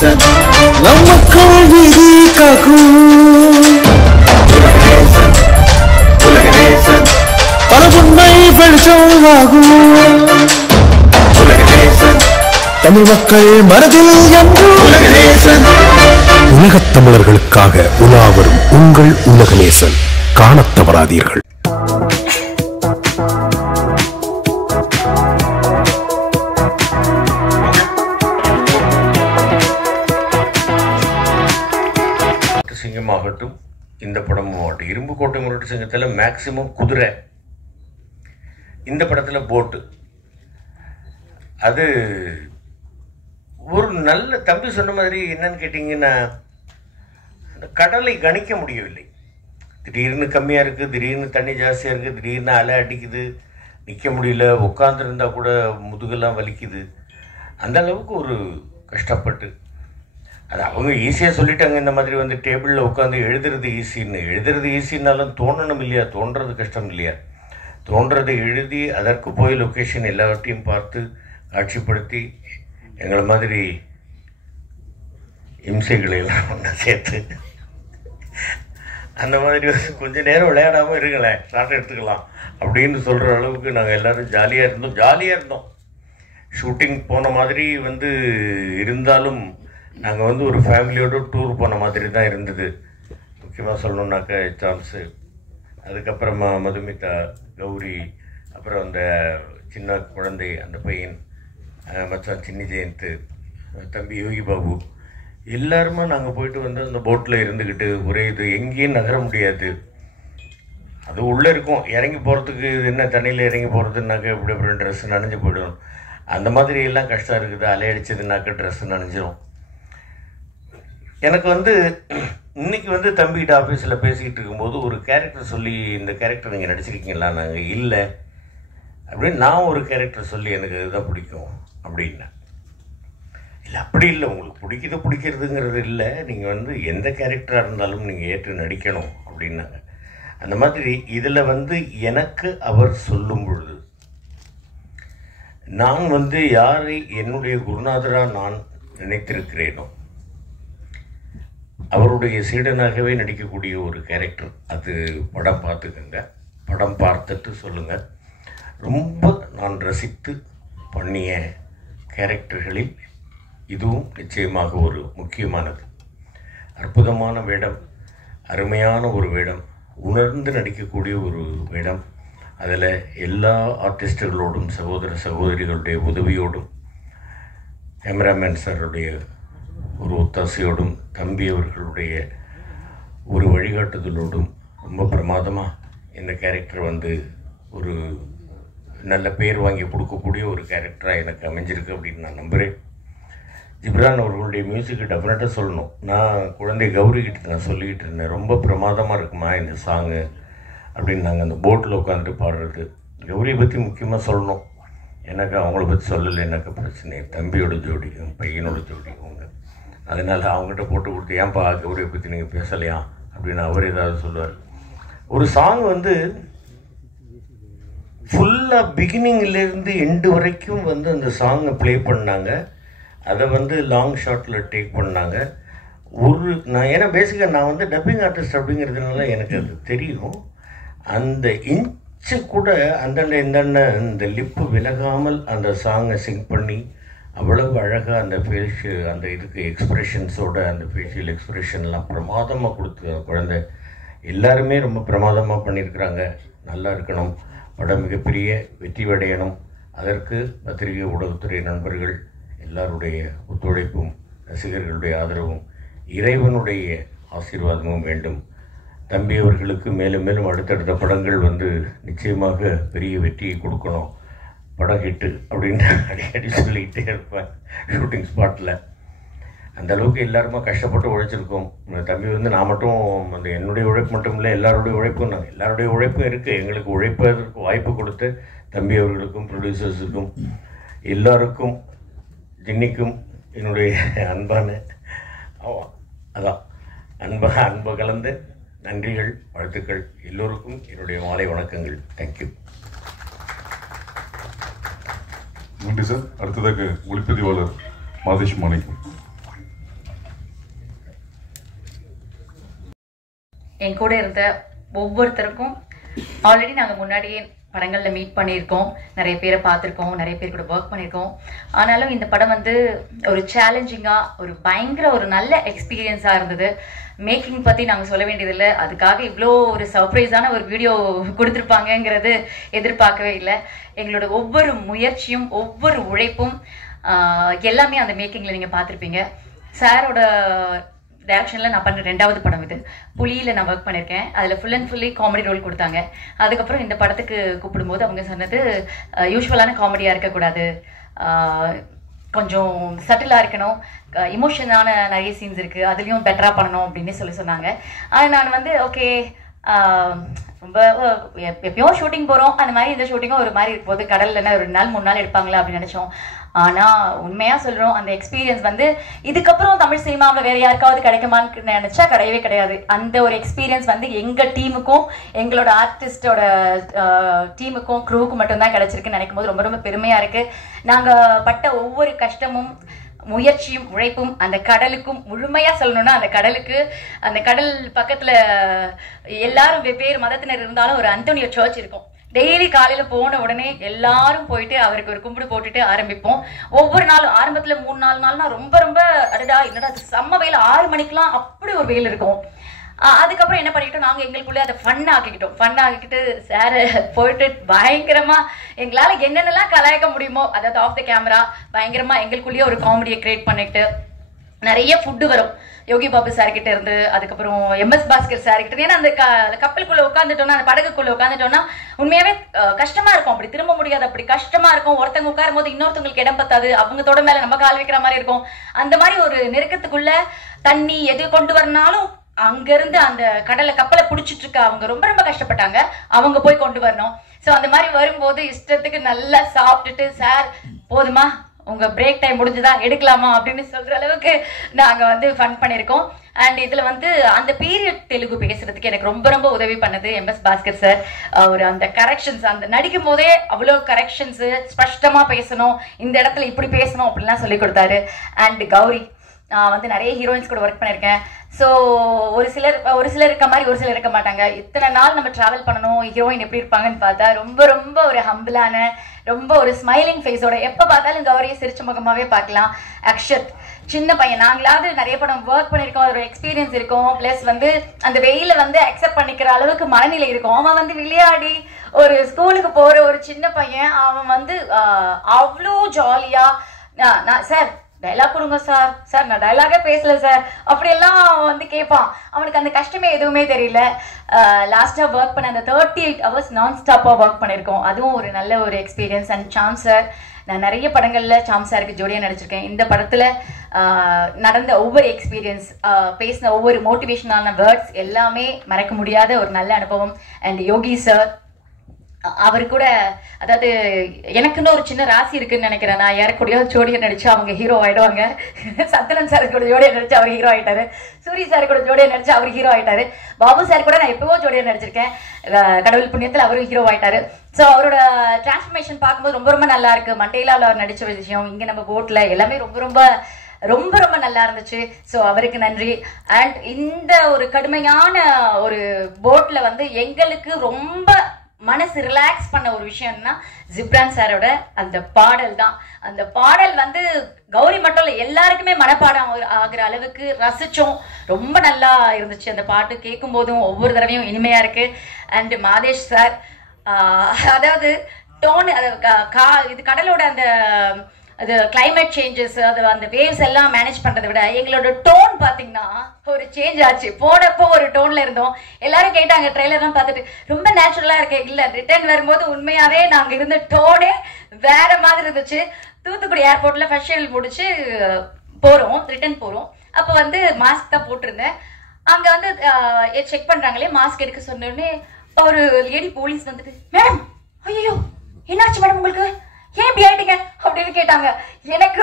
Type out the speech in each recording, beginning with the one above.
உலகநேசன் நம் மக்கள் விதி காக்கும் உலகநேசன் உலகநேசன் பல உண்மை வெளிச்சம் ஆகும் உலகநேசன் தமிழ் மக்கள் மனதில் என்று உலகநேசன் உலகத் தமிழர்களுக்காக உலாவரும் உங்கள் உலகநேசன் காணத் தவறாதீர்கள். சிங்கமாகட்டும், இந்த படமும் ஆகட்டும், இரும்புக்கோட்டை முரட்டு சிங்கத்தில் மேக்சிமம் குதிரை, இந்த படத்தில் போட்டு. அது ஒரு நல்ல தம்பி சொன்ன மாதிரி என்னன்னு கேட்டிங்கன்னா, அந்த கடலை கணிக்க முடியவில்லை. திடீர்னு கம்மியாக இருக்குது, திடீர்னு தண்ணி ஜாஸ்தியாக இருக்குது, திடீர்னு அலை அடிக்குது, நிற்க முடியல, உட்காந்துருந்தா கூட முதுகெல்லாம் வலிக்குது. அந்த அளவுக்கு ஒரு கஷ்டப்பட்டு, அது அவங்க ஈஸியாக சொல்லிட்டாங்க, இந்த மாதிரி வந்து டேபிளில் உட்காந்து எழுதுறது ஈஸின்னு. எழுதுறது ஈஸின்னாலும் தோணணும் இல்லையா, தோன்றது கஷ்டம் இல்லையா. தோன்றதை எழுதி அதற்கு போய் லொக்கேஷன் எல்லாவற்றையும் பார்த்து காட்சிப்படுத்தி எங்களை மாதிரி இம்சைகளை எல்லாம் ஒன்றா சேர்த்து அந்த மாதிரி கொஞ்சம் நேரம் விளையாடாமல் இருங்களேன், ஷார்ட் எடுத்துக்கலாம் அப்படின்னு சொல்கிற அளவுக்கு நாங்கள் எல்லோரும் ஜாலியாக இருந்தோம். ஷூட்டிங் போன மாதிரி வந்து இருந்தாலும் நாங்கள் வந்து ஒரு ஃபேமிலியோடு டூர் போன மாதிரி தான் இருந்தது. முக்கியமாக சொல்லணுன்னாக்கா சான்ஸு, அதுக்கப்புறமா மதுமிதா, கௌரி, அப்புறம் அந்த சின்ன குழந்தை, அந்த பையன் மச்சான் சின்னி ஜெயந்த், தம்பி யோகி பாபு, எல்லாருமா நாங்கள் போயிட்டு வந்து அந்த போட்டில் இருந்துக்கிட்டு ஒரே இது, எங்கேயும் நகர முடியாது. அது உள்ளே இருக்கும், இறங்கி போகிறதுக்கு என்ன தண்ணியில் இறங்கி போகிறதுனாக்கா இப்படி அப்புறம் ட்ரெஸ்ஸு நனைஞ்சு போய்டும். அந்த மாதிரி எல்லாம் கஷ்டம் இருக்குது. அலையடிச்சதுனாக்கா ட்ரெஸ்ஸு நனைஞ்சிடும். எனக்கு வந்து இன்றைக்கி வந்து தம்பிகிட்ட ஆஃபீஸில் பேசிக்கிட்டு இருக்கும்போது ஒரு கேரக்டர் சொல்லி, இந்த கேரக்டர் நீங்கள் நடிச்சிருக்கீங்களா? நாங்கள் இல்லை அப்படின்னு. நான் ஒரு கேரக்டர் சொல்லி எனக்கு இதுதான் பிடிக்கும் அப்படின்னேன். இல்லை அப்படி இல்லை, உங்களுக்கு பிடிக்கிறதுங்கிறது இல்லை, நீங்கள் வந்து எந்த கேரக்டராக இருந்தாலும் நீங்கள் ஏற்று நடிக்கணும் அப்படின்னாங்க. அந்த மாதிரி இதில் வந்து எனக்கு அவர் சொல்லும் பொழுது நான் வந்து யாரை என்னுடைய குருநாதராக நான் நினைத்திருக்கிறேனோ அவருடைய சீடனாகவே நடிக்கக்கூடிய ஒரு கேரக்டர். அது படம் பார்த்துக்கங்க, படம் பார்த்துட்டு சொல்லுங்கள். ரொம்ப நான் ரசித்து பண்ணிய கேரக்டர்களில் இதுவும் நிச்சயமாக ஒரு முக்கியமானது. அற்புதமான வேடம், அருமையான ஒரு வேடம், உணர்ந்து நடிக்கக்கூடிய ஒரு வேடம். அதில் எல்லா ஆர்டிஸ்டுகளோடும், சகோதர சகோதரிகளுடைய உதவியோடும், கேமராமேன் சாருடைய ஒரு ஒத்தாசையோடும், தம்பி அவர்களுடைய ஒரு வழிகாட்டுதலோடும் ரொம்ப பிரமாதமாக இந்த கேரக்டர் வந்து ஒரு நல்ல பேர் வாங்கி கொடுக்கக்கூடிய ஒரு கேரக்டராக எனக்கு அமைஞ்சிருக்கு அப்படின்னு நான் நம்புகிறேன். ஜிப்ரான் அவர்களுடைய மியூசிக்கு டெஃபினட்டாக சொல்லணும். நான் குழந்தை கௌரிக்கிட்ட நான் சொல்லிக்கிட்டு இருந்தேன், ரொம்ப பிரமாதமாக இருக்குமா இந்த சாங்கு அப்படின்னு. நாங்கள் அந்த போட்டில் உட்காந்துட்டு பாடுறது. கௌரியை பற்றி முக்கியமாக சொல்லணும், எனக்கு அவங்கள பற்றி சொல்லலை, எனக்கு பிரச்சனை. தம்பியோட ஜோடி, பையனோட ஜோடி அவங்க. அதனால் அவங்ககிட்ட போட்டு கொடுத்து, ஏன்பா கௌரியை பற்றி நீங்கள் பேசலையா அப்படின்னு அவர் ஏதாவது சொல்லுவார். ஒரு சாங் வந்து ஃபுல்லாக பிகினிங்லேருந்து எண்டு வரைக்கும் வந்து அந்த சாங்கை ப்ளே பண்ணாங்க. அதை வந்து லாங் ஷாட்டில் டேக் பண்ணாங்க. நான் ஏன்னா பேசிக்காக நான் வந்து டப்பிங் ஆர்டிஸ்ட் அப்படிங்கிறதுனால எனக்கு அது தெரியும். அந்த இன்ச்சு கூட அந்தண்ட இந்தண்ட இந்த லிப்பு விலகாமல் அந்த சாங்கை சிங் பண்ணி அவ்வளவு அழகாக அந்த அந்த இதுக்கு எக்ஸ்ப்ரெஷன்ஸோட, அந்த ஃபேஷியல் எக்ஸ்ப்ரெஷன்லாம் பிரமாதமாக கொடுத்து குழந்தை எல்லாருமே ரொம்ப பிரமாதமாக பண்ணியிருக்கிறாங்க. நல்லா இருக்கணும், படம் மிகப்பெரிய வெற்றி அடையணும். அதற்கு பத்திரிகை ஊடகத்துறை நண்பர்கள் எல்லாருடைய ஒத்துழைப்பும், ரசிகர்களுடைய ஆதரவும், இறைவனுடைய ஆசீர்வாதமும் வேண்டும். தம்பி அவர்களுக்கு மேலும் மேலும் அடுத்தடுத்த படங்கள் வந்து நிச்சயமாக பெரிய வெற்றியை கொடுக்கணும், படம் ஹிட்டு அப்படின்னு அடிக்கடி சொல்லிக்கிட்டே இருப்பேன் ஷூட்டிங் ஸ்பாட்டில். அந்த அளவுக்கு எல்லாருமே கஷ்டப்பட்டு உழைச்சிருக்கோம். தம்பி வந்து நான் மட்டும் அந்த என்னுடைய உழைப்பு மட்டும் இல்லை, எல்லாருடைய உழைப்பும், நாங்கள் எல்லாருடைய உழைப்பும் இருக்குது. எங்களுக்கு உழைப்பதற்கு வாய்ப்பு கொடுத்து தம்பி அவர்களுக்கும், ப்ரொடியூசர்ஸுக்கும், எல்லாருக்கும், ஜின்னிக்கும் என்னுடைய அன்பான அன்பு கலந்த நன்றிகள், வாழ்த்துக்கள். எல்லோருக்கும் என்னுடைய மாலை வணக்கங்கள். தேங்க்யூ. நன்றி சார். அடுத்ததாக ஒளிப்பதிவாளர் மாதேஷ் மாணிக்கம். என் கூட இருந்த ஒவ்வொருத்தருக்கும் ஆல்ரெடி நாங்கள் முன்னாடியே படங்களில் மீட் பண்ணியிருக்கோம், நிறைய பேரை பார்த்துருக்கோம், நிறைய பேர் கூட ஒர்க் பண்ணியிருக்கோம். ஆனாலும் இந்த படம் வந்து ஒரு சேலஞ்சிங்காக, ஒரு பயங்கர ஒரு நல்ல எக்ஸ்பீரியன்ஸாக இருந்தது. மேக்கிங் பற்றி நாங்கள் சொல்ல வேண்டியதில்லை, அதுக்காக இவ்வளோ ஒரு சர்ப்ரைஸான ஒரு வீடியோ கொடுத்துருப்பாங்கங்கிறது எதிர்பார்க்கவே இல்லை. எங்களோட ஒவ்வொரு முயற்சியும் ஒவ்வொரு உழைப்பும் எல்லாமே அந்த மேக்கிங்கில் நீங்கள் பார்த்துருப்பீங்க. சாரோட டைரக்ஷனில் நான் பண்ணுற 2வது படம் இது. புலியில் நான் ஒர்க் பண்ணியிருக்கேன். அதில் full and fully comedy role கொடுத்தாங்க. அதுக்கப்புறம் இந்த படத்துக்கு கூப்பிடும்போது அவங்க சொன்னது யூஸ்வலான காமெடியாக இருக்கக்கூடாது, கொஞ்சம் சட்டிலாக இருக்கணும், இமோஷனான நிறைய சீன்ஸ் இருக்குது, அதுலேயும் பெட்டராக பண்ணணும் அப்படின்னு சொன்னாங்க. ஆனால் நான் வந்து ஓகே, ரொம்ப எப்பயும் ஷூட்டிங் போகிறோம், அந்த மாதிரி இந்த ஷூட்டிங்கும் ஒரு மாதிரி இருக்கும் போது கடலில் 2 நாள் 3 நாள் எடுப்பாங்களா அப்படின்னு நினச்சோம். ஆனால் உண்மையாக சொல்கிறோம், அந்த எக்ஸ்பீரியன்ஸ் வந்து இதுக்கப்புறம் தமிழ் சினிமாவில் வேறு யாருக்காவது கிடைக்குமான்னு நினச்சா கிடையவே கிடையாது. அந்த ஒரு எக்ஸ்பீரியன்ஸ் வந்து எங்கள் டீமுக்கும் எங்களோட ஆர்டிஸ்டோட டீமுக்கும் க்ரூவுக்கும் மட்டும்தான் கிடச்சிருக்குன்னு நினைக்கும் போது ரொம்ப ரொம்ப பெருமையாக இருக்குது. நாங்கள் பட்ட ஒவ்வொரு கஷ்டமும் முயற்சியும் உழைப்பும் அந்த கடலுக்கும், முழுமையா சொல்லணும்னா அந்த கடல் பக்கத்துல எல்லாரும் வெவ்வேறு மதத்தினர் இருந்தாலும் ஒரு அந்தோனியோ சர்ச் இருக்கும். டெய்லி காலையில போன உடனே எல்லாரும் போயிட்டு அவருக்கு ஒரு கும்பிடு போட்டுட்டு ஆரம்பிப்போம். ஒவ்வொரு நாளும் ஆரம்பத்துல 3-4 நாள்னா ரொம்ப ரொம்ப அடடா என்னடா செம்ம வெயில், 6 மணிக்கெல்லாம் அப்படி ஒரு வெயில் இருக்கும். அதுக்கப்புறம் என்ன பண்ணிக்கிட்டோம், நாங்கள் எங்களுக்குள்ளே அதை ஃபன் ஆக்கிக்கிட்டு சார் போயிட்டு பயங்கரமாக எங்களால் என்னென்னலாம் கலாய்க்க முடியுமோ, அதாவது ஆஃப் த கேமரா பயங்கரமாக எங்களுக்குள்ளேயே ஒரு காமெடியை கிரியேட் பண்ணிட்டு நிறைய ஃபுட்டு வரும் யோகி பாபு சார்கிட்ட இருந்து, அதுக்கப்புறம் எம்எஸ் பாஸ்கர் சார்கிட்ட. ஏன்னா அந்த கப்பலுக்குள்ளே உட்காந்துட்டோம்னா, அந்த படகுக்குள்ளே உட்காந்துட்டோம்னா உண்மையாகவே கஷ்டமாக இருக்கும், அப்படி திரும்ப முடியாது, அப்படி கஷ்டமாக இருக்கும். ஒருத்தவங்க உட்காரும் போது இன்னொருத்தவங்களுக்கு இடம் பத்தாது, அவங்க தொட மேலே நம்ம கால் வைக்கிற மாதிரி இருக்கும். அந்த மாதிரி ஒரு நெருக்கத்துக்குள்ள தண்ணி எது கொண்டு வரனாலும் அங்கிருந்து அந்த கப்பலை பிடிச்சிட்டு இருக்க அவங்க ரொம்ப ரொம்ப கஷ்டப்பட்டாங்க, அவங்க போய் கொண்டு வரணும். ஸோ அந்த மாதிரி வரும்போது இஷ்டத்துக்கு நல்லா சாப்பிட்டுட்டு, சார் போதுமா உங்க பிரேக் டைம் முடிஞ்சுதா எடுக்கலாமா அப்படின்னு சொல்ற அளவுக்கு நாங்க வந்து ஃபன் பண்ணியிருக்கோம். அண்ட் இதுல வந்து அந்த பீரியட் தெலுங்கு பேசுறதுக்கு எனக்கு ரொம்ப ரொம்ப உதவி பண்ணது எம்எஸ் பாஸ்கர் சார். அவர் அந்த கரெக்ஷன்ஸ், அந்த நடிக்கும் போதே அவ்வளோ கரெக்ஷன்ஸ், ஸ்பஷ்டமா பேசணும், இந்த இடத்துல இப்படி பேசணும் அப்படின்லாம் சொல்லி கொடுத்தாரு. அண்ட் கௌரி, நான் வந்து நிறைய ஹீரோயின்ஸ் கூட ஒர்க் பண்ணியிருக்கேன். ஸோ ஒரு சிலர் இருக்க மாதிரி ஒரு சிலர் இருக்க மாட்டாங்க. இத்தனை நாள் நம்ம ட்ராவல் பண்ணணும், ஹீரோயின் எப்படி இருப்பாங்கன்னு பார்த்தா ரொம்ப ரொம்ப ஒரு ஹம்பிளான, ரொம்ப ஒரு ஸ்மைலிங் ஃபேஸோட, எப்போ பார்த்தாலும் கௌரியை சிரிச்ச முகமாகவே பார்க்கலாம். அக்ஷத் சின்ன பையன், நாங்களாவது நிறைய படம் ஒர்க் பண்ணியிருக்கோம், அதோட எக்ஸ்பீரியன்ஸ் இருக்கும், ப்ளஸ் வந்து அந்த வெயில வந்து அக்செப்ட் பண்ணிக்கிற அளவுக்கு மனநிலை இருக்கும். அவன் வந்து விளையாடி ஒரு ஸ்கூலுக்கு போகிற ஒரு சின்ன பையன், அவன் வந்து அவ்வளோ ஜாலியாக நான் சார் டைலாக் கொடுங்க சார், சார் நான் டைலாகே பேசல சார் அப்படியெல்லாம் அவன் வந்து கேட்பான். அவனுக்கு அந்த கஷ்டமே எதுவுமே தெரியல. லாஸ்ட்டாக ஒர்க் பண்ண அந்த 38 hours நான் ஸ்டாப்பாக ஒர்க் பண்ணியிருக்கோம், அதுவும் ஒரு நல்ல ஒரு எக்ஸ்பீரியன்ஸ். அண்ட் சாம் சார், நான் நிறைய படங்களில் சாம் சாருக்கு ஜோடியாக நடிச்சிருக்கேன். இந்த படத்தில் நடந்த ஒவ்வொரு எக்ஸ்பீரியன்ஸ், பேசின ஒவ்வொரு மோட்டிவேஷனான வேர்ட்ஸ் எல்லாமே மறக்க முடியாத ஒரு நல்ல அனுபவம். அண்ட் யோகி சார், அவர் கூட, அதாவது எனக்குன்னு ஒரு சின்ன ராசி இருக்குன்னு நினைக்கிறேன், நான் யாருக்கூடயோ ஜோடியை நடிச்சா அவங்க ஹீரோ ஆயிடுவாங்க. சத்யன் சார் கூட ஜோடியை நடிச்சு அவர் ஹீரோ ஆயிட்டாரு, சூரி சார் கூட ஜோடியை நடிச்சு அவர் ஹீரோ ஆயிட்டாரு, பாபு சார் கூட நான் எப்பவோ ஜோடியை நடிச்சிருக்கேன், கடவுள் புண்ணியத்தில் அவரும் ஹீரோ ஆயிட்டாரு. ஸோ அவரோட டிரான்ஸ்ஃபர்மேஷன் பார்க்கும்போது ரொம்ப ரொம்ப நல்லா இருக்கு. மண்டேலாவில் அவர் நடிச்ச விஷயம், இங்கே நம்ம போட்ல எல்லாமே ரொம்ப ரொம்ப ரொம்ப ரொம்ப நல்லா இருந்துச்சு. ஸோ அவருக்கு நன்றி. அண்ட் இந்த ஒரு கடுமையான ஒரு போட்ல வந்து எங்களுக்கு ரொம்ப மனசு ரிலாக்ஸ் பண்ண ஒரு விஷயம்னா ஜிப்ரான் சாரோட அந்த பாடல் தான். அந்த பாடல் வந்து கௌரி மட்டும் இல்லை, எல்லாருக்குமே மனப்பாடம் ஆகிற அளவுக்கு ரசிச்சோம். ரொம்ப நல்லா இருந்துச்சு அந்த பாட்டு, கேட்கும் போதும் ஒவ்வொரு தடவையும் இனிமையா இருக்கு. அண்ட் மாதேஷ் சார், அதாவது டோன், இது கடலோட அந்த அது கிளைமேட் சேஞ்சஸ், அது அந்த வேவ்ஸ் எல்லாம் மேனேஜ் பண்றதை விட எங்களோட டோன் பாத்தீங்கன்னா ஒரு சேஞ்ச் ஆச்சு. போனப்போ ஒரு டோன்ல இருந்தோம், எல்லாரும் கேட்டாங்க ட்ரெய்லர்லாம் பார்த்துட்டு ரொம்ப நேச்சுரலா இருக்கு. இல்ல, ரிட்டர்ன் வரும்போது உண்மையாவே நாங்க இருந்த டோனே வேற மாதிரி இருந்துச்சு. தூத்துக்குடி ஏர்போர்ட்ல ஃபர்ஸ்ட் ஷெடியூல் முடிச்சு போறோம், ரிட்டர்ன் போறோம். அப்போ வந்து மாஸ்க் தான் போட்டிருந்தேன். அங்க வந்து செக் பண்றாங்களே, மாஸ்க் எடுக்க சொன்னோடனே ஒரு லேடி போலீஸ் வந்துட்டு, மேடம் ஐயோ என்னாச்சு மேடம் உங்களுக்கு, ஏன் இப்படி ஆயிட்டீங்க அப்படின்னு கேட்டாங்க. எனக்கு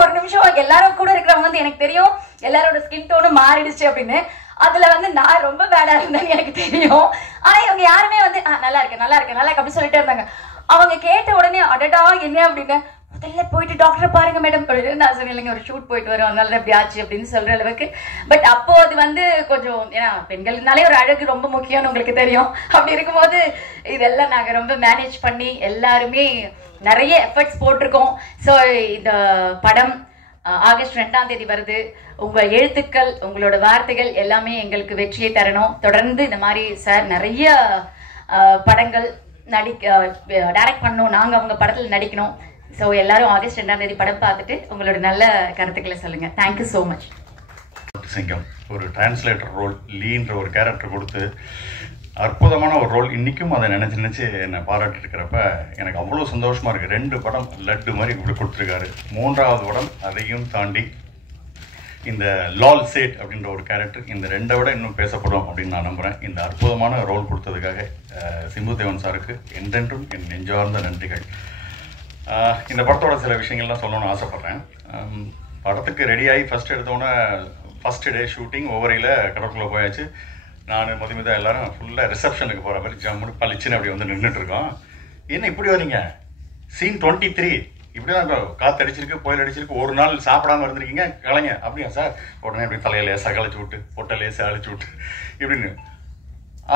ஒரு நிமிஷம், எல்லாரும் கூட இருக்கிறவங்க வந்து எனக்கு தெரியும் எல்லாரோட ஸ்கின் டோனும் மாறிடுச்சு அப்படின்னு. அதுல வந்து நான் ரொம்ப பேடா இருந்தேன்னு எனக்கு தெரியும். ஆனா இவங்க யாருமே வந்து நல்லா இருக்கு நல்லா இருக்கு நல்லா இருக்கு அப்படின்னு சொல்லிட்டே இருந்தாங்க. அவங்க கேட்ட உடனே அடடா என்ன அப்படின்னு, முதல்ல போயிட்டு டாக்டரை பாருங்க மேடம் நான் சொன்னேன் இல்லைங்க ஒரு ஷூட் போயிட்டு வரோம் அதனால தான் இப்படி ஆச்சு அப்படின்னு சொல்ற அளவுக்கு. பட் அப்போ அது வந்து கொஞ்சம் ஏன்னா பெண்கள்னாலே ஒரு அழகு ரொம்ப முக்கியம்னு உங்களுக்கு தெரியும். அப்படி இருக்கும்போது இதெல்லாம் நாங்க ரொம்ப மேனேஜ் பண்ணி எல்லாருமே நிறைய எஃபர்ட்ஸ் போட்டிருக்கோம். ஸோ இந்த படம் ஆகஸ்ட் 2ஆம் தேதி வருது. உங்க எழுத்துக்கள் உங்களோட வார்த்தைகள் எல்லாமே எங்களுக்கு வெற்றியை தரணும். தொடர்ந்து இந்த மாதிரி சார் நிறைய படங்கள் டைரக்ட் பண்ணணும், நாங்க அவங்க படத்தில் நடிக்கணும். ஸோ எல்லாரும் ஆகஸ்ட் 2ஆம் தேதி படம் பார்த்துட்டு உங்களோட நல்ல கருத்துக்களை சொல்லுங்க. Thank you so much. சிங்கம் ஒரு டிரான்ஸ்லேட்டர் ரோல் லீன்ற ஒரு கேரக்டர் கொடுத்து அற்புதமான ஒரு ரோல். இன்றைக்கும் அதை நினச்சி என்னை பாராட்டிட்டு இருக்கிறப்ப எனக்கு அவ்வளோ சந்தோஷமாக இருக்குது. 2 படம் லட்டு மாதிரி இப்படி கொடுத்துருக்காரு. 3ஆவது படம் அதையும் தாண்டி இந்த லால் சேட் அப்படின்ற ஒரு கேரக்டர் இந்த 2ஐ விட இன்னும் பேசப்படும் அப்படின்னு நான் நம்புகிறேன். இந்த அற்புதமான ரோல் கொடுத்ததுக்காக சிம்பு தேவன் சாருக்கு என்றென்றும் என் நெஞ்சார்ந்த நன்றிகள். இந்த படத்தோட சில விஷயங்கள்லாம் சொல்லணும்னு ஆசைப்பட்றேன். படத்துக்கு ரெடியாகி ஃபஸ்ட் எடுத்தோன்னே ஃபஸ்ட்டு டே ஷூட்டிங் ஓவரையில் கடற்குள்ளே போயாச்சு. நான் மதுமிதா எல்லாரும் ஃபுல்லாக ரிசப்ஷனுக்கு போகிற மாதிரி ஜம்முன்னு பளிச்சுன்னு அப்படி வந்து நின்றுட்டுருக்கோம். என்ன இப்படி வரீங்க, சீன் 23 இப்படி தான் காற்று அடிச்சிருக்கு புயல் அடிச்சிருக்கு, ஒரு நாள் சாப்பிடாமல் இருந்திருக்கீங்க கலைங்க அப்படியா சார். உடனே அப்படி தலையை லேசாக கழிச்சு விட்டு பொட்டை லேசாக அழிச்சு விட்டு இப்படின்னு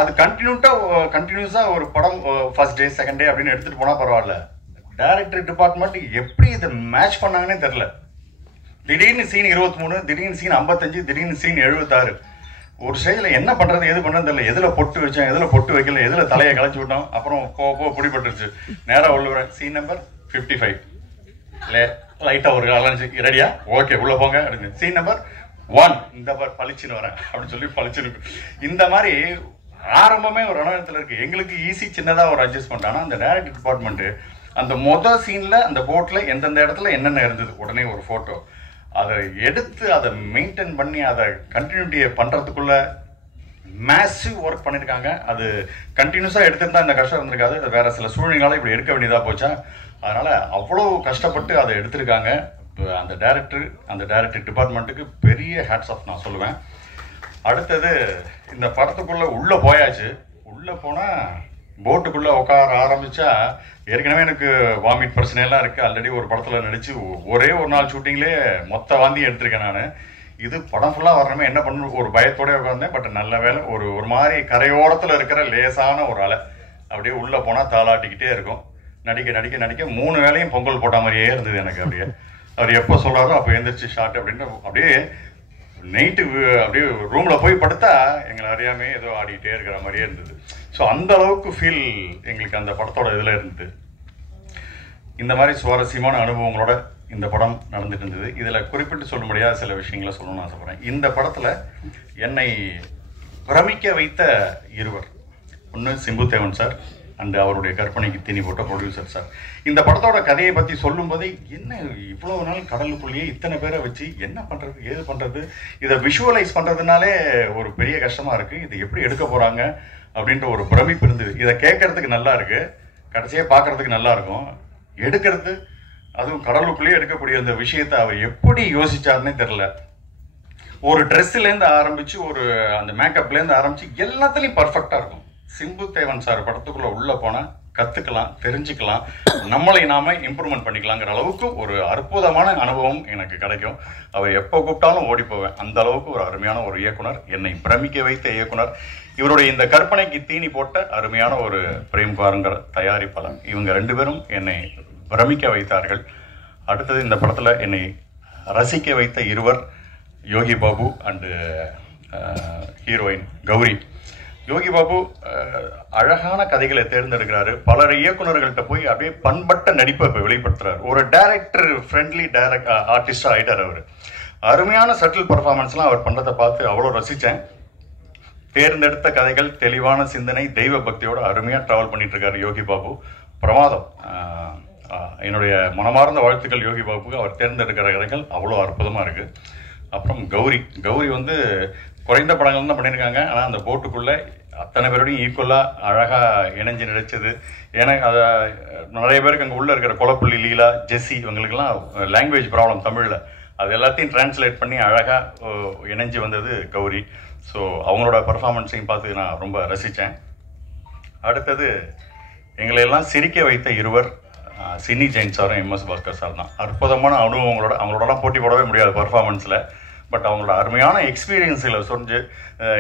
அது கண்டினியூஸாக ஒரு படம் ஃபர்ஸ்ட் டே செகண்ட் டே அப்படின்னு எடுத்துகிட்டு போனால் பரவாயில்ல. டைரக்டர் டிபார்ட்மெண்ட் எப்படி இதை மேட்ச் பண்ணாங்கன்னே தெரில. திடீர்னு சீன் 23, திடீர்னு சீன் 55, திடீர்னு சீன் 76. ஒரு ஸ்டேஜில் என்ன பண்ணுறது எது பண்ணுறது தெரியல. எதில் பொட்டு வச்சேன் எதில் பொட்டு வைக்கல, எதில் தலையை களைச்சி விட்டோம். அப்புறம் போக பிடிபட்டுருச்சு. நேராக உள்ளுறேன். சீன் நம்பர் 55 லைட்டாக ஒரு அலைஞ்சு ரெடியா ஓகே உள்ளே போங்க அப்படின்னு. சீன் நம்பர் 1 இந்த பளிச்சுன்னு வரேன் அப்படின்னு சொல்லி பளிச்சுன்னு. இந்த மாதிரி ஆரம்பமே ஒரு ரணத்தில் இருக்குது. எங்களுக்கு ஈஸி சின்னதாக ஒரு அட்ஜஸ்ட்மெண்ட். ஆனால் அந்த டைரக்டர் டிபார்ட்மெண்ட்டு அந்த மொதல் சீனில் அந்த போட்டில் எந்தெந்த இடத்துல என்னென்ன இருந்தது உடனே ஒரு ஃபோட்டோ அதை எடுத்து அதை மெயின்டைன் பண்ணி அதை கண்டினியூட்டியை பண்ணுறதுக்குள்ள மேசிவ் ஒர்க் பண்ணியிருக்காங்க. அது கண்டினியூஸாக எடுத்துருந்தா இந்த கஷ்டம் இருந்திருக்காது. அது வேறு சில சூழ்நிலைகளால் இப்படி எடுக்க வேண்டியதாக போச்சா. அதனால் அவ்வளோ கஷ்டப்பட்டு அதை எடுத்திருக்காங்க. அந்த டைரக்டர் டிபார்ட்மெண்ட்டுக்கு பெரிய ஹேட்ஸ் ஆஃப் நான் சொல்லுவேன். அடுத்தது இந்த படத்துக்குள்ளே உள்ளே போயாச்சு. உள்ளே போனால் போட்டுக்குள்ளே உட்கார ஆரம்பித்தா ஏற்கனவே எனக்கு வாமிட் பிரச்சனையெல்லாம் இருக்குது. ஆல்ரெடி ஒரு படத்தில் நடித்து ஒரே ஒரு நாள் ஷூட்டிங்லேயே மொத்த வாந்தியும் எடுத்திருக்கேன் நான். இது படம் ஃபுல்லாக வரணுமே என்ன பண்ணணும் ஒரு பயத்தோடய உட்காந்தேன். பட் நல்ல வேலை ஒரு மாதிரி கரையோரத்தில் இருக்கிற லேசான ஒரு அலை அப்படியே உள்ளே போனால் தாளாட்டிக்கிட்டே இருக்கும். நடிக்க 3 வேளையும் பொங்கல் போட்ட மாதிரியே இருந்தது எனக்கு. அப்படியே அவர் எப்போ சொல்கிறாரோ அப்போ எழுந்திரிச்சு ஷார்ட் அப்படின்ட்டு அப்படியே நைட்டு அப்படியே ரூமில் போய் படுத்தா எங்களை அறியாமே ஏதோ ஆடிக்கிட்டே இருக்கிற மாதிரியே இருந்தது. ஸோ அந்த அளவுக்கு ஃபீல் எங்களுக்கு அந்த படத்தோட இதில் இருந்தது. இந்த மாதிரி சுவாரஸ்யமான அனுபவங்களோட இந்த படம் நடந்துட்டு இருந்தது. இதில் குறிப்பிட்டு சொல்ல முடியாத சில விஷயங்களை சொல்லணும்னு ஆசைப்பட்றேன். இந்த படத்தில் என்னை பிரமிக்க வைத்த இருவர், ஒன்று சிம்பு தேவன் சார் அண்டு அவருடைய கற்பனைக்கு தீனி போட்ட ப்ரொடியூசர் சார். இந்த படத்தோட கதையை பற்றி சொல்லும்போதே என்ன இவ்வளோ நாள் கடலுக்குள்ளேயே இத்தனை பேரை வச்சு என்ன பண்ணுறது ஏது பண்ணுறது, இதை விஷுவலைஸ் பண்ணுறதுனாலே ஒரு பெரிய கஷ்டமாக இருக்குது. இது எப்படி எடுக்க போகிறாங்க அப்படின்ற ஒரு பிரமிப்பு இருந்தது. இதை கேட்கறதுக்கு நல்லா இருக்குது, கடைசியாக பார்க்குறதுக்கு நல்லா இருக்கும். எடுக்கிறது அதுவும் கடலுக்குள்ளேயே எடுக்கக்கூடிய அந்த விஷயத்தை அவர் எப்படி யோசிச்சாருன்னே தெரில. ஒரு ட்ரெஸ்ஸுலேருந்து ஆரம்பித்து ஒரு அந்த மேக்கப்லேருந்து ஆரம்பித்து எல்லாத்துலேயும் பர்ஃபெக்டாக இருக்கும். சிம்பு தேவன் சார் படத்துக்குள்ளே உள்ளே போனால் கற்றுக்கலாம், தெரிஞ்சுக்கலாம், நம்மளை நாம இம்ப்ரூவ்மெண்ட் பண்ணிக்கலாங்கிற அளவுக்கு ஒரு அற்புதமான அனுபவம் எனக்கு கிடைக்கும். அவர் எப்போ கூப்பிட்டாலும் ஓடி போவேன். அந்த அளவுக்கு ஒரு அருமையான ஒரு இயக்குனர், என்னை பிரமிக்க வைத்த இயக்குனர். இவருடைய இந்த கற்பனைக்கு தீனி போட்ட அருமையான ஒரு பிரேம்காரங்கிற தயாரிப்பாளர். இவங்க 2 பேரும் என்னை பிரமிக்க வைத்தார்கள். அடுத்தது இந்த படத்தில் என்னை ரசிக்க வைத்த இருவர், யோகி பாபு அண்டு ஹீரோயின் கௌரி. யோகி பாபு அழகான கதைகளை தேர்ந்தெடுக்கிறாரு. பல இயக்குநர்கள்ட்ட போய் அப்படியே பண்பட்ட நடிப்பை இப்போ வெளிப்படுத்துறாரு. ஒரு டைரக்டர் ஃப்ரெண்ட்லி ஆர்டிஸ்டாக ஆகிட்டார் அவர். அருமையான சட்டில் பர்ஃபார்மன்ஸ்லாம் அவர் பண்ணுறதை பார்த்து அவ்வளோ ரசித்தேன். தேர்ந்தெடுத்த கதைகள், தெளிவான சிந்தனை, தெய்வ பக்தியோட அருமையாக ட்ராவல் பண்ணிட்டு இருக்காரு யோகி பாபு. பிரமாதம். என்னுடைய மனமார்ந்த வாழ்த்துக்கள் யோகி பாபுக்கு. அவர் தேர்ந்தெடுக்கிற கதைகள் அவ்வளோ அற்புதமாக இருக்குது. அப்புறம் கௌரி வந்து குறைந்த படங்கள் தான் பண்ணியிருக்காங்க. ஆனால் அந்த போட்டுக்குள்ளே அத்தனை பேரோடையும் ஈக்குவலாக அழகாக இணைஞ்சு நடித்தது. ஏன்னா அதை நிறைய பேருக்கு அங்கே உள்ளே இருக்கிற கொலப்புள்ளி, லீலா, ஜெஸ்ஸி இவங்களுக்கெல்லாம் லாங்குவேஜ் ப்ராப்ளம் தமிழில், அது எல்லாத்தையும் டிரான்ஸ்லேட் பண்ணி அழகாக இணைஞ்சு வந்தது கௌரி. ஸோ அவங்களோட பர்ஃபார்மன்ஸையும் பார்த்து நான் ரொம்ப ரசித்தேன். அடுத்தது எங்களையெல்லாம் சிரிக்க வைத்த இருவர், சினி ஜெயின் சாரும் எம்எஸ் பாஸ்கர் சார் தான். அற்புதமான அனுபவங்களோட அவங்களோடலாம் போட்டி போடவே முடியாது பர்ஃபார்மன்ஸில். பட் அவங்களோட அருமையான எக்ஸ்பீரியன்ஸுகளை சொஞ்சு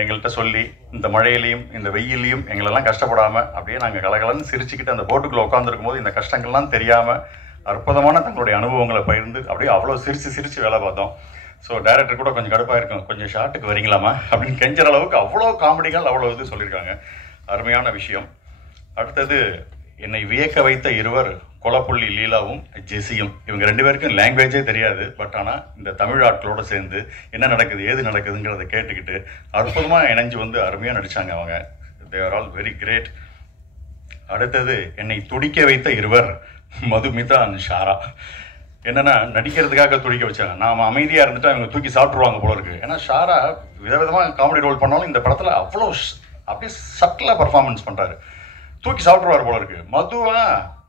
எங்கள்கிட்ட சொல்லி இந்த மழையிலையும் இந்த வெயிலையும் எங்களெல்லாம் கஷ்டப்படாமல் அப்படியே நாங்கள் கலகலன்னு சிரிச்சுக்கிட்டு அந்த போட்டுக்குள்ளே உட்காந்துருக்கும் போது இந்த கஷ்டங்கள்லாம் தெரியாமல் அற்புதமான தங்களுடைய அனுபவங்களை பகிர்ந்து அப்படியே அவ்வளோ சிரித்து வேலை பார்த்தோம். ஸோ டைரக்டர் கூட கொஞ்சம் கடுப்பாக இருக்கும், கொஞ்சம் ஷார்ட்டுக்கு வரீங்களாமா அப்படின்னு கெஞ்சுற அளவுக்கு அவ்வளோ காமெடிகள் அவ்வளோ இது சொல்லியிருக்காங்க. அருமையான விஷயம். அடுத்தது என்னை வியக்க வைத்த இருவர் கொலப்புள்ளி லீலாவும் ஜெசியும். இவங்க 2 பேருக்கும் லாங்குவேஜே தெரியாது. பட் ஆனால் இந்த தமிழ் ஆட்களோடு சேர்ந்து என்ன நடக்குது ஏது நடக்குதுங்கிறத கேட்டுக்கிட்டு அற்புதமாக இணைஞ்சு வந்து அருமையாக நடித்தாங்க அவங்க. They are all very great. அடுத்தது என்னை துடிக்க வைத்த இருவர் மதுமிதா அண்ட் ஷாரா. என்னென்னா நடிக்கிறதுக்காக துடிக்க வச்சாங்க. நாம் அமைதியாக இருந்துட்டு அவங்க தூக்கி சாப்பிட்ருவாங்க போல இருக்குது. ஏன்னா ஷாரா விதவிதமாக காமெடி ரோல் பண்ணாலும் இந்த படத்தில் அவ்வளோ அப்படியே சட்டிலாக பர்ஃபார்மன்ஸ் பண்ணுறாரு. தூக்கி சாப்பிட்ருவார் போல இருக்குது. மதுவா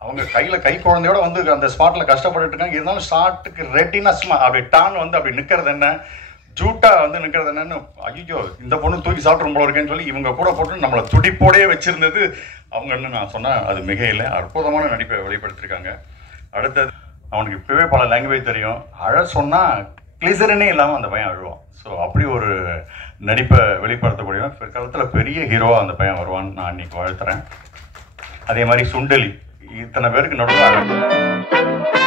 அவங்க கையில் கை குழந்தையோட வந்து அந்த ஸ்பாட்டில் கஷ்டப்பட்டுட்டு இருக்காங்க. இருந்தாலும் ஷார்ட்டுக்கு ரெட்டினஸ்மா அப்படி டான் வந்து அப்படி நிற்கிறது என்ன, ஜூட்டாக வந்து நிற்கிறது என்னன்னு, ஐயோ இந்த பொண்ணு தூக்கி சாப்பிட்ரும் போல இருக்கேன்னு சொல்லி இவங்க கூட போட்டு நம்மளை துடிப்போடையே வச்சுருந்தது அவங்கன்னு நான் சொன்னேன். அது மிக இல்லை, அற்புதமான நடிப்பை வெளிப்படுத்தியிருக்காங்க. அடுத்தது அவனுக்கு இப்போவே பல லாங்குவேஜ் தெரியும். அழ சொன்னால் கிளிசரனே இல்லாமல் அந்த பையன் அழுவான். ஸோ அப்படி ஒரு நடிப்பை வெளிப்படுத்தக்கூடியவன். பிற்காலத்தில் பெரிய ஹீரோவாக அந்த பையன் வருவான்னு நான் இன்னைக்கு வாழ்த்துறேன். அதே மாதிரி சுண்டலி இத்தனை பேருக்கு நடுவில்